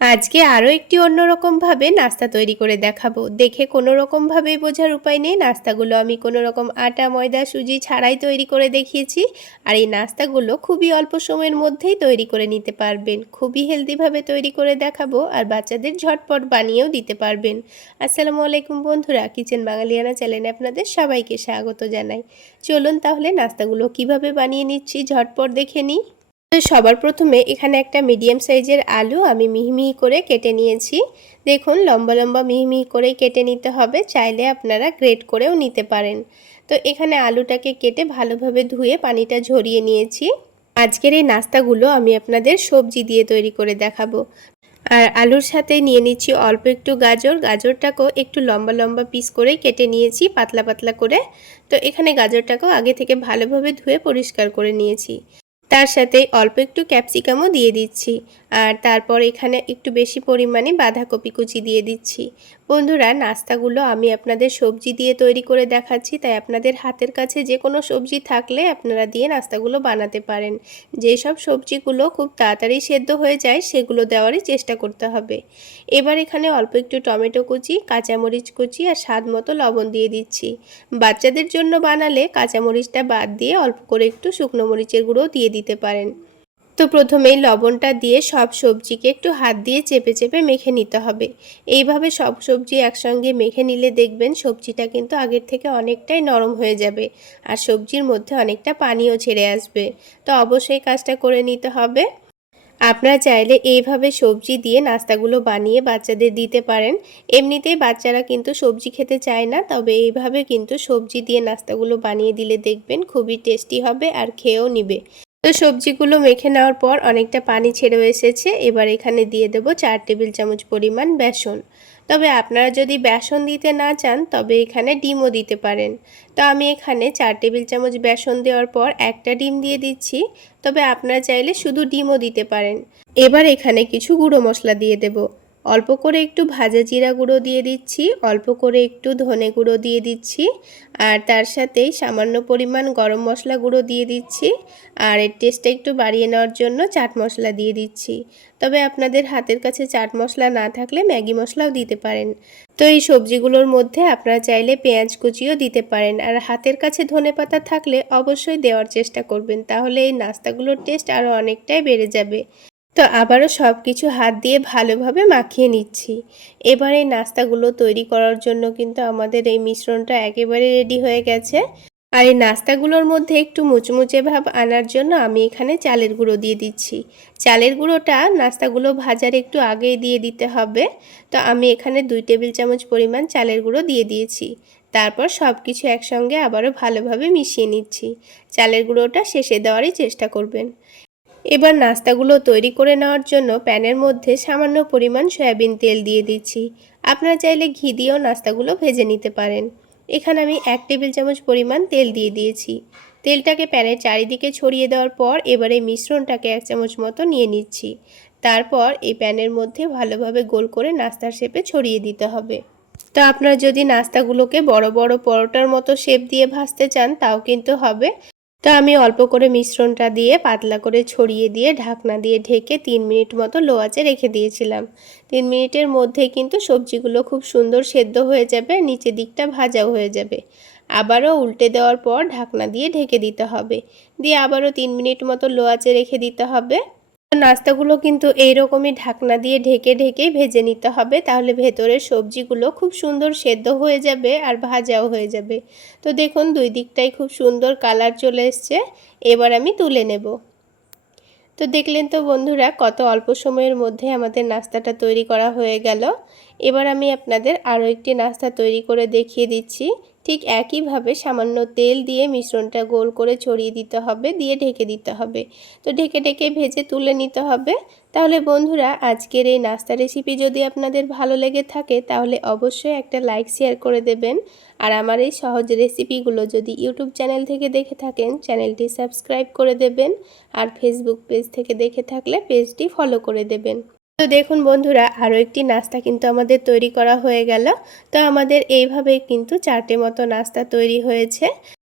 আজকে আরও একটি অন্যরকমভাবে নাস্তা তৈরি করে দেখাবো। দেখে কোনো রকমভাবে বোঝার উপায় নেই। নাস্তাগুলো আমি কোনো রকম আটা, ময়দা, সুজি ছাড়াই তৈরি করে দেখিয়েছি। আর এই নাস্তাগুলো খুবই অল্প সময়ের মধ্যেই তৈরি করে নিতে পারবেন। খুবই হেলদিভাবে তৈরি করে দেখাবো আর বাচ্চাদের ঝটপট বানিয়েও দিতে পারবেন। আসসালামু আলাইকুম বন্ধুরা, কিচেন বাঙালিয়ানা চ্যানেলে আপনাদের সবাইকে স্বাগত জানাই। চলুন তাহলে নাস্তাগুলো কীভাবে বানিয়ে নিচ্ছি ঝটপট দেখে নিই। তো সবার প্রথমে এখানে একটা মিডিয়াম সাইজের আলু আমি মিহি করে কেটে নিয়েছি। দেখুন, লম্বা লম্বা মিহি করে কেটে নিতে হবে, চাইলে আপনারা গ্রেট করেও নিতে পারেন। তো এখানে আলুটাকে কেটে ভালোভাবে ধুয়ে পানিটা ঝরিয়ে নিয়েছি। আজকের এই নাস্তাগুলো আমি আপনাদের সবজি দিয়ে তৈরি করে দেখাবো। আর আলুর সাথে নিয়ে নিচ্ছি অল্প একটু গাজর। গাজরটাকেও একটু লম্বা লম্বা পিস করেই কেটে নিয়েছি, পাতলা পাতলা করে। তো এখানে গাজরটাকেও আগে থেকে ভালোভাবে ধুয়ে পরিষ্কার করে নিয়েছি। তার সাথে অল্প একটু ক্যাপসিকামও দিয়ে দিচ্ছি। আর তারপর এখানে একটু বেশি পরিমাণে বাঁধাকপি কুচি দিয়ে দিচ্ছি। বন্ধুরা, নাস্তাগুলো আমি আপনাদের সবজি দিয়ে তৈরি করে দেখাচ্ছি। তাই আপনাদের হাতের কাছে যে কোনো সবজি থাকলে আপনারা দিয়ে নাস্তাগুলো বানাতে পারেন। যেসব সবজিগুলো খুব তাড়াতাড়ি সেদ্ধ হয়ে যায়, সেগুলো দেওয়ারই চেষ্টা করতে হবে। এবার এখানে অল্প একটু টমেটো কুচি, কাঁচামরিচ কুচি আর স্বাদ মতো লবণ দিয়ে দিচ্ছি। বাচ্চাদের জন্য বানালে কাঁচামরিচটা বাদ দিয়ে অল্প করে একটু শুকনো মরিচের গুঁড়ো দিয়ে দিতে পারেন। তো প্রথমেই লবণটা দিয়ে সব সবজিকে একটু হাত দিয়ে চেপে চেপে মেখে নিতে হবে। এইভাবে সব সবজি একসঙ্গে মেখে নিলে দেখবেন সবজিটা কিন্তু আগের থেকে অনেকটাই নরম হয়ে যাবে আর সবজির মধ্যে অনেকটা পানিও ছেড়ে আসবে। তো অবশ্যই কাজটা করে নিতে হবে। আপনারা চাইলে এইভাবে সবজি দিয়ে নাস্তাগুলো বানিয়ে বাচ্চাদের দিতে পারেন। এমনিতেই বাচ্চারা কিন্তু সবজি খেতে চায় না, তবে এইভাবে কিন্তু সবজি দিয়ে নাস্তাগুলো বানিয়ে দিলে দেখবেন খুবই টেস্টি হবে আর খেয়েও নিবে। তো সবজিগুলো মেখে নেওয়ার পর অনেকটা পানি ছেড়েও এসেছে। এবার এখানে দিয়ে দেব চার টেবিল চামচ পরিমাণ বেসন। তবে আপনারা যদি বেসন দিতে না চান, তবে এখানে ডিমও দিতে পারেন। তো আমি এখানে চার টেবিল চামচ বেসন দেওয়ার পর একটা ডিম দিয়ে দিচ্ছি। তবে আপনারা চাইলে শুধু ডিমও দিতে পারেন। এবার এখানে কিছু গুঁড়ো মশলা দিয়ে দেবো। অল্প করে একটু ভাজা জিরা গুঁড়ো দিয়ে দিচ্ছি, অল্প করে একটু ধনে গুঁড়ো দিয়ে দিচ্ছি, আর তার সাথেই সামান্য পরিমাণ গরম মশলা গুঁড়ো দিয়ে দিচ্ছি, আর এর টেস্টটা একটু বাড়িয়ে নেওয়ার জন্য চাট মশলা দিয়ে দিচ্ছি। তবে আপনাদের হাতের কাছে চাট মশলা না থাকলে ম্যাগি মশলাও দিতে পারেন। তো এই সবজিগুলোর মধ্যে আপনারা চাইলে পেঁয়াজ কুচিও দিতে পারেন, আর হাতের কাছে ধনে পাতা থাকলে অবশ্যই দেওয়ার চেষ্টা করবেন, তাহলে এই নাস্তাগুলোর টেস্ট আরও অনেকটাই বেড়ে যাবে। তো আবারও সব কিছু হাত দিয়ে ভালোভাবে মাখিয়ে নিচ্ছি। এবার এই নাস্তাগুলো তৈরি করার জন্য কিন্তু আমাদের এই মিশ্রণটা একেবারে রেডি হয়ে গেছে। আর এই নাস্তাগুলোর মধ্যে একটু মুচমুচে ভাব আনার জন্য আমি এখানে চালের গুঁড়ো দিয়ে দিচ্ছি। চালের গুঁড়োটা নাস্তাগুলো ভাজার একটু আগেই দিয়ে দিতে হবে। তো আমি এখানে দুই টেবিল চামচ পরিমাণ চালের গুঁড়ো দিয়ে দিয়েছি। তারপর সব কিছু একসঙ্গে আবারও ভালোভাবে মিশিয়ে নিচ্ছি। চালের গুঁড়োটা শেষে দেওয়ারই চেষ্টা করবেন। এবার নাস্তাগুলো তৈরি করে নেওয়ার জন্য প্যানের মধ্যে সামান্য পরিমাণ সয়াবিন তেল দিয়ে দিচ্ছি। আপনারা চাইলে ঘি দিয়েও নাস্তাগুলো ভেজে নিতে পারেন। এখানে আমি এক টেবিল চামচ পরিমাণ তেল দিয়ে দিয়েছি। তেলটাকে প্যানের চারিদিকে ছড়িয়ে দেওয়ার পর এবারে মিশ্রণটাকে এক চামচ মতো নিয়ে নিচ্ছি। তারপর এই প্যানের মধ্যে ভালোভাবে গোল করে নাস্তার শেপে ছড়িয়ে দিতে হবে। তো আপনারা যদি নাস্তাগুলোকে বড় বড় পরোটার মতো শেপ দিয়ে ভাজতে চান, তাও কিন্তু হবে। তো আমি অল্প করে মিশ্রণটা দিয়ে পাতলা করে ছড়িয়ে দিয়ে ঢাকনা দিয়ে ঢেকে তিন মিনিট মতো লো আঁচে রেখে দিয়েছিলাম। তিন মিনিটের মধ্যেই কিন্তু সবজিগুলো খুব সুন্দর সেদ্ধ হয়ে যাবে নিচের দিকটা ভাজাও হয়ে যাবে। আবারও উল্টে দেওয়ার পর ঢাকনা দিয়ে ঢেকে দিতে হবে। দিয়ে আবারও তিন মিনিট মতো লো আঁচে রেখে দিতে হবে। নাস্তাগুলো কিন্তু এইরকমই ঢাকনা দিয়ে ঢেকে ঢেকে ভেজে নিতে হবে। তাহলে ভেতরের সবজিগুলো খুব সুন্দর সেদ্ধ হয়ে যাবে আর ভাজাও হয়ে যাবে। তো দেখুন, দুই দিকটাই খুব সুন্দর কালার চলে এসছে। এবার আমি তুলে নেব। তো দেখলেন তো বন্ধুরা, কত অল্প সময়ের মধ্যে আমাদের নাস্তাটা তৈরি করা হয়ে গেল। এবার আমি আপনাদের আরও একটি নাস্তা তৈরি করে দেখিয়ে দিচ্ছি। ঠিক একইভাবে সামান্য তেল দিয়ে মিশ্রণটা গোল করে ছড়িয়ে দিতে হবে, দিয়ে ঢেকে দিতে হবে। তো ঢেকে ঢেকে ভেজে তুলে নিতে হবে। তাহলে বন্ধুরা, আজকের এই নাস্তা রেসিপি যদি আপনাদের ভালো লেগে থাকে, তাহলে অবশ্যই একটা লাইক শেয়ার করে দেবেন। আর আমার এই সহজ রেসিপিগুলো যদি ইউটিউব চ্যানেল থেকে দেখে থাকেন চ্যানেলটি সাবস্ক্রাইব করে দেবেন। আর ফেসবুক পেজ থেকে দেখে থাকলে পেজটি ফলো করে দেবেন। তো দেখুন বন্ধুরা আরও একটি নাস্তা কিন্তু আমাদের তৈরি করা হয়ে গেল। তো আমাদের এইভাবে কিন্তু চারটে মতো নাস্তা তৈরি হয়েছে।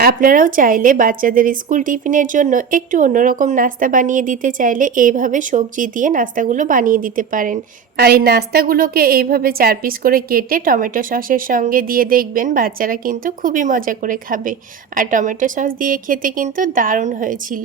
আপনারাও চাইলে বাচ্চাদের স্কুল টিফিনের জন্য একটু অন্যরকম নাস্তা বানিয়ে দিতে চাইলে এইভাবে সবজি দিয়ে নাস্তাগুলো বানিয়ে দিতে পারেন। আর এই নাস্তাগুলোকে এইভাবে চার পিস করে কেটে টমেটো সসের সঙ্গে দিয়ে দেখবেন বাচ্চারা কিন্তু খুবই মজা করে খাবে। আর টমেটো সস দিয়ে খেতে কিন্তু দারুণ হয়েছিল।